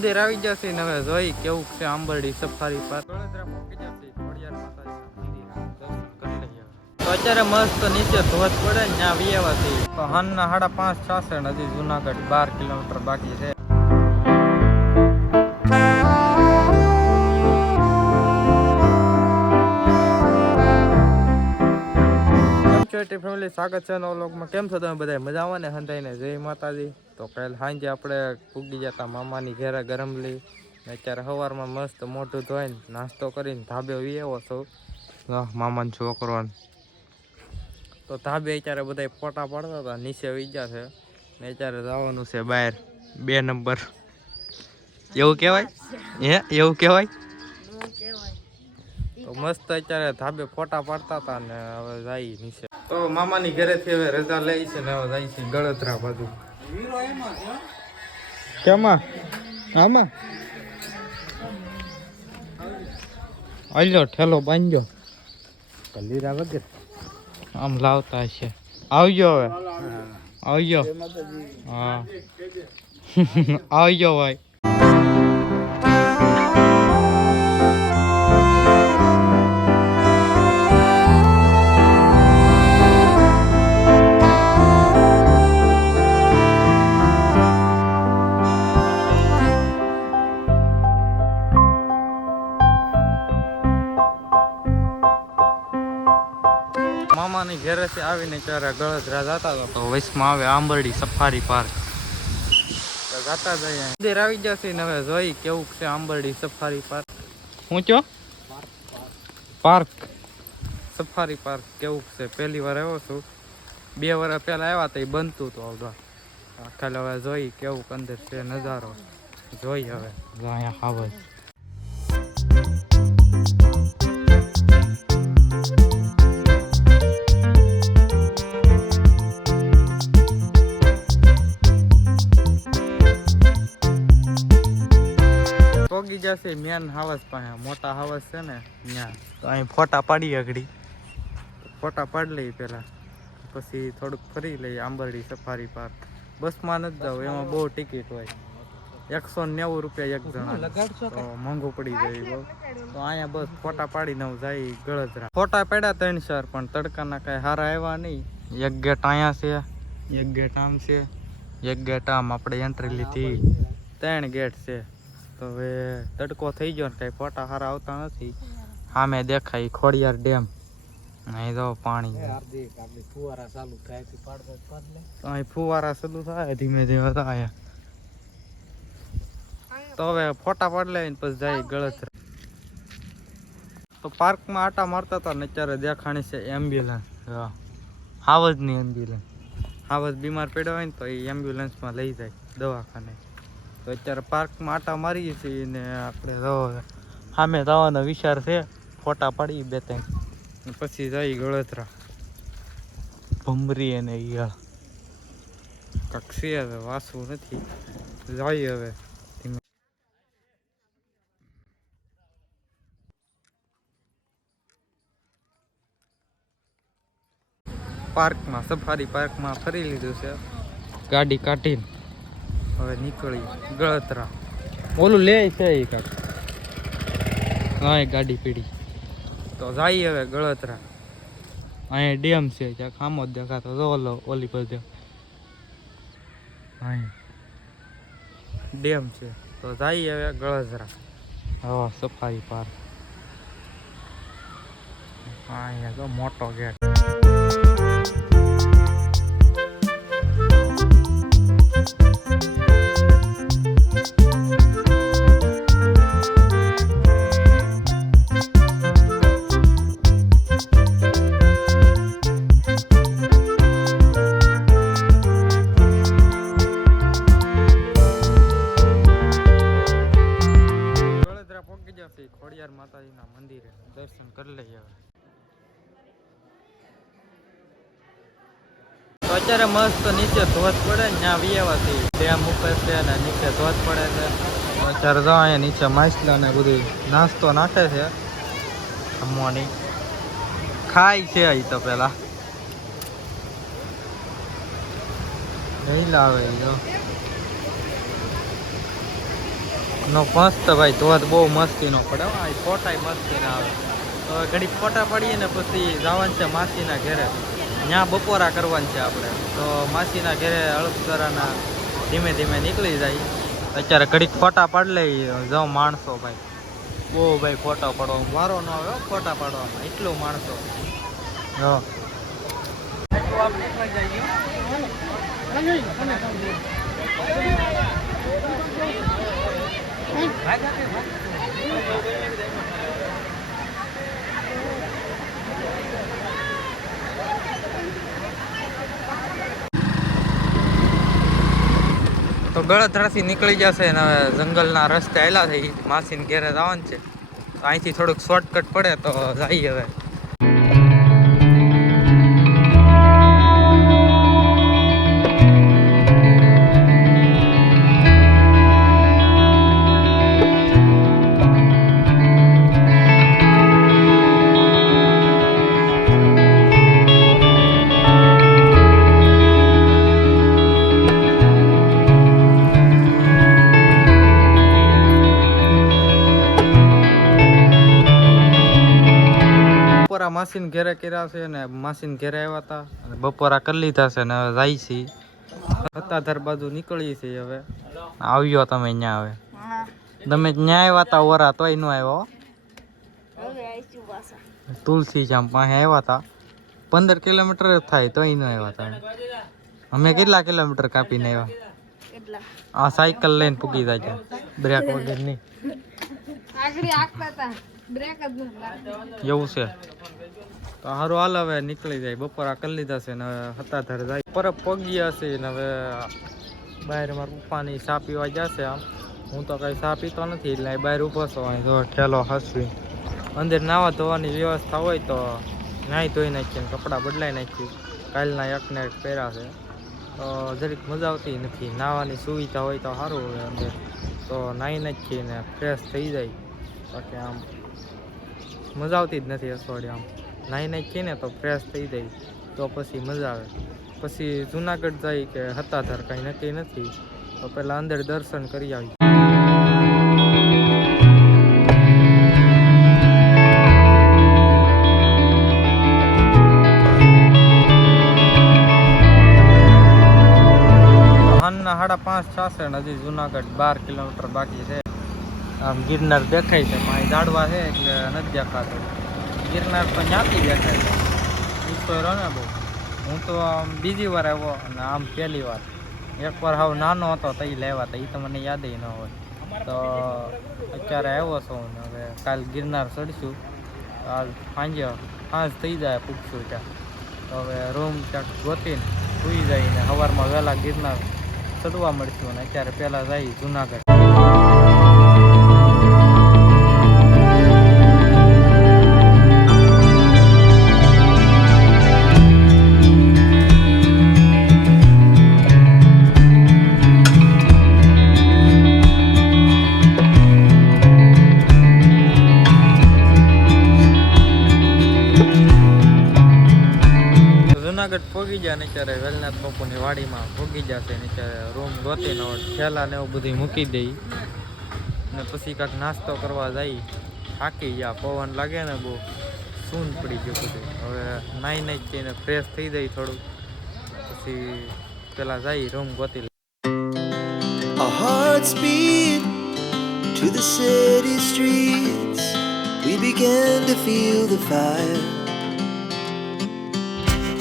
મંદિર આવી જશે ને હવે જોઈ કેવું છે આંબરડી સફારી લઈએ તો અત્યારે મસ્ત નીચે ધોધ પડે ને ત્યાં વિયાવાથી. હાનના સાડા પાંચ થશે નદી હજી જુનાગઢ બાર કિલોમીટર બાકી છે. છો ફેમિલી સ્વાગત છે નવા કેમ છો તમે બધા મજામાં ને? હંધાઈને જય માતાજી. તો કાલ સાંજે આપણે પૂગી જતા મામાની ઘેરે ગરમલી ને અત્યારે સવારમાં મસ્ત મોઢું ધોઈને નાસ્તો કરીને ધાબે વિયેવો છું. મામાનો છોકરો તો ધાબે અત્યારે બધા ફોટા પાડતા હતા, નીચે વીજા છે. ને અત્યારે જવાનું છે બહાર. બે નંબર. એવું કહેવાય? હે? એવું કહેવાય? તો મસ્ત અત્યારે ધાબે ફોટા પાડતા હતા ને હવે જાય નીચે. તો મામાની ઘરેથી હવે રજા લઈ છે ને હવે જાય છે ગળતરા બાજુ. કેમાં? આમાં? આલ્યો ઠેલો બાંધ્યો. કલીરા વગર? આમ લાવતા છે આવજો હવે. આવજો. હા. આવજો ભાઈ. આવીને ત્યારે જતા હતા. તો વૈશમાં આવે આંબરડી સફારી પાર્ક. જતા જઈએ. મંદિર આવી જશે ને હવે જોઈ કેવું છે આંબરડી સફારી પાર્ક. હું ચો પાર્ક. સફારી પાર્ક કેવું છે? પહેલી વાર આવ્યો છું. બે વર્ષ પહેલા આવ્યા તો એ બનતું હતું આવડવા ખાલી હવે જોઈ કેવું અંદર છે નજારો. જોઈ હવે. જશે મેન હાવસ પાસે. મોટા હાવસ છે ને અહીં ફોટા પાડી આગળી. ફોટા પાડી લઈએ પેલા પછી થોડુંક ફરી લઈએ આંબરડી સફારી પાર્ક. બસમાં નથી જવું એમાં બહુ ટિકિટ હોય. એકસો નેવું રૂપિયા એક જણા. તો મોંઘું પડી જાય બહુ. તો અહીંયા બસ ફોટા પાડીને હું જાય ગળતરા ફોટા પડ્યા ત્રણ ચાર, પણ તડકાના કાંઈ હારા આવ્યા નહીં. એક ગેટ અહીંયા છે, એક ગેટ આમ છે. એક ગેટ આમ આપણે એન્ટ્રી લીધી. ત્રણ ગેટ છે. તો હવે તડકો થઈ ગયો ને કઈ ફોટા સારા આવતા નથી. સામે દેખાય ખોડિયાર ડેમ. અહીં તો પાણી. છે. ફુવારા ચાલુ થાય ફુવારા ધીમે ધીમે થાય તો હવે ફોટા પાડ લઈને પછી જાય ગળતરા. તો પાર્કમાં આટા મારતા હતા ને અત્યારે દેખાણી છે એમ્બ્યુલન્સ હાવજની એમ્બ્યુલન્સ હાવજ બીમાર પડ્યો હોય ને તો એ એમ્બ્યુલન્સમાં લઈ જાય દવાખાને. તો અત્યારે પાર્કમાં આટા મારીએ છીએ ને આપણે સામે જવાનો વિચાર છે. ફોટા પાડી બે ત્રણ. પછી જાય ગળતરા. ભમરી અને ઈયળ કક્ષી હવે, વાસવું નથી. જાય હવે. પાર્કમાં, સફારી પાર્કમાં ફરી લીધું છે. ગાડી કાઢીને. હવે નીકળી ગળતરા. ઓલું લે છે એ કાક. હા એ ગાડી પીડી. તો જાય હવે ગળતરા. અહીંયા ડેમ છે ત્યાં ખામો જ દેખાતો તો ઓલો ઓલી બધે. અહીં. ડેમ છે. તો જાય હવે ગળતરા. હા સફારી પાર્ક અહીંયા તો મોટો ગેટ. વડોદરા દર્શન કરી લઈએ તો અત્યારે મસ્ત નીચે ધોધ પડે ને ત્યાં વિયાવાથી ડેમ ઉપર છે અને નીચે ધોધ પડે છે. અત્યારે જો અહીંયા નીચે માછલા ને બધું નાસ્તો નાખે છે. જમવાની. ખાય છે અહીં તો પેલા. લાવે નો મસ્ત ભાઈ ધોધ બહુ મસ્તી નો પડે હો. આ ફોટા મસ્તી ના આવે. તો હવે ઘડીક ફોટા પાડીએ ને પછી જવાનું છે માસીના ઘેરે. ત્યાં બપોરા કરવાની છે આપણે. તો માસીના ઘરે અળપદરાના ધીમે ધીમે નીકળી જાય. અત્યારે ઘડીક ફોટા પાડી લઈ, જાઉં માણસો ભાઈ. બહુ ભાઈ ફોટા પાડવા. વારો ન આવે હો, ફોટા પાડવામાં. એટલું માણસો. હા. તો ગળતરાથી નીકળી જશે અને હવે જંગલના રસ્તે આવેલા છે. માસીને ઘેરે જવાનું છે. અહીંથી થોડુંક શોર્ટકટ પડે તો જઈએ હવે. માસીને ઘેરે કર્યા છે ને માસીન ઘેરે આવ્યા હતા અને બપોરા કરી લીધા છે ને હવે જાય છે. સત્તાધાર બાજુ નીકળીએ છીએ હવે. આવ્યો તમે અહીંયા હવે. તમે ત્યાં આવ્યા હતા ઓરા તોય ન આવ્યો હો. તુલસી જામ પાસે આવ્યા હતા. પંદર કિલોમીટર થાય તોય ન આવ્યા હતા. અમે કેટલા કિલોમીટર કાપીને આવ્યા? આ સાયકલ લઈને પૂકી જાય બ્રેક વગર નહીં એવું છે. તો હારું હાલ હવે નીકળી જાય. બપોરા કરી લીધા છે ને હવે હતાધર જાય. પરબ પગ્યા છે ને હવે બહાર મારા પપ્પાની ચા પીવા જશે આમ. હું તો કઈ ચા પીતો નથી, એટલે બહાર ઊભો છો. અહીં હસવી. અંદર નાવા ધોવાની વ્યવસ્થા હોય તો નાહી ધોઈ નાખીએ કપડાં બદલાઈ નાખીએ. કાલના એકને એક પહેર્યા છે. તો જરીક મજા આવતી નથી. નાહવાની સુવિધા હોય તો સારું હોય અંદર. તો નાહી નાખીએ ને ફ્રેશ થઈ જાય. બાકી આમ મજા આવતી જ નથી અસવાડિયે આમ. નાહી નાખીએ ને તો ફ્રેશ થઈ જાય. તો પછી મજા આવે. પછી જુનાગઢ જાય કે હતાધર કાંઈ નક્કી નથી. તો પહેલાં અંદર દર્શન કરી આવી સાડા પાંચ થશે ને હજી જુનાગઢ બાર કિલોમીટર બાકી છે. આમ ગિરનાર દેખાય છે, પણ ઝાડવા છે એટલે નથી દેખાતું. ગિરનાર તો ત્યાંથી બેઠા છે એ રહ્યો ને બહુ. હું તો આમ બીજી વાર આવ્યો અને આમ પહેલી વાર. એકવાર હાવ નાનો હતો તો એ લેવા તો એ તો મને યાદ ન હોય. તો અત્યારે આવ્યો છું હવે કાલ ગિરનાર ચડશું. કાલ સાંજે સાંજ થઈ જાય પૂછશું ત્યાં. તો હવે રૂમ ત્યાં ગોતીને સુઈ જાય ને સવારમાં વહેલા ગિરનાર ચડવા મળશું અને અત્યારે પહેલાં જાય જુનાગઢ. જુનાગઢ પહોંચી ગયા ને ત્યારે વેલનાથ બાપુની વાડીમાં પહોંચી જશે ને ત્યારે રૂમ ગોતીને થેલા ને એવું બધું મૂકી દઈ ને પછી કાંક નાસ્તો કરવા જઈ થાકી ગયા. પવન લાગે ને બહુ. સૂન પડી ગયું બધું. હવે નાઈ નાઈ જઈને ફ્રેશ થઈ જાય થોડું પછી પેલા જઈ રૂમ ગોતી beat to the city streets. We began to feel the fire.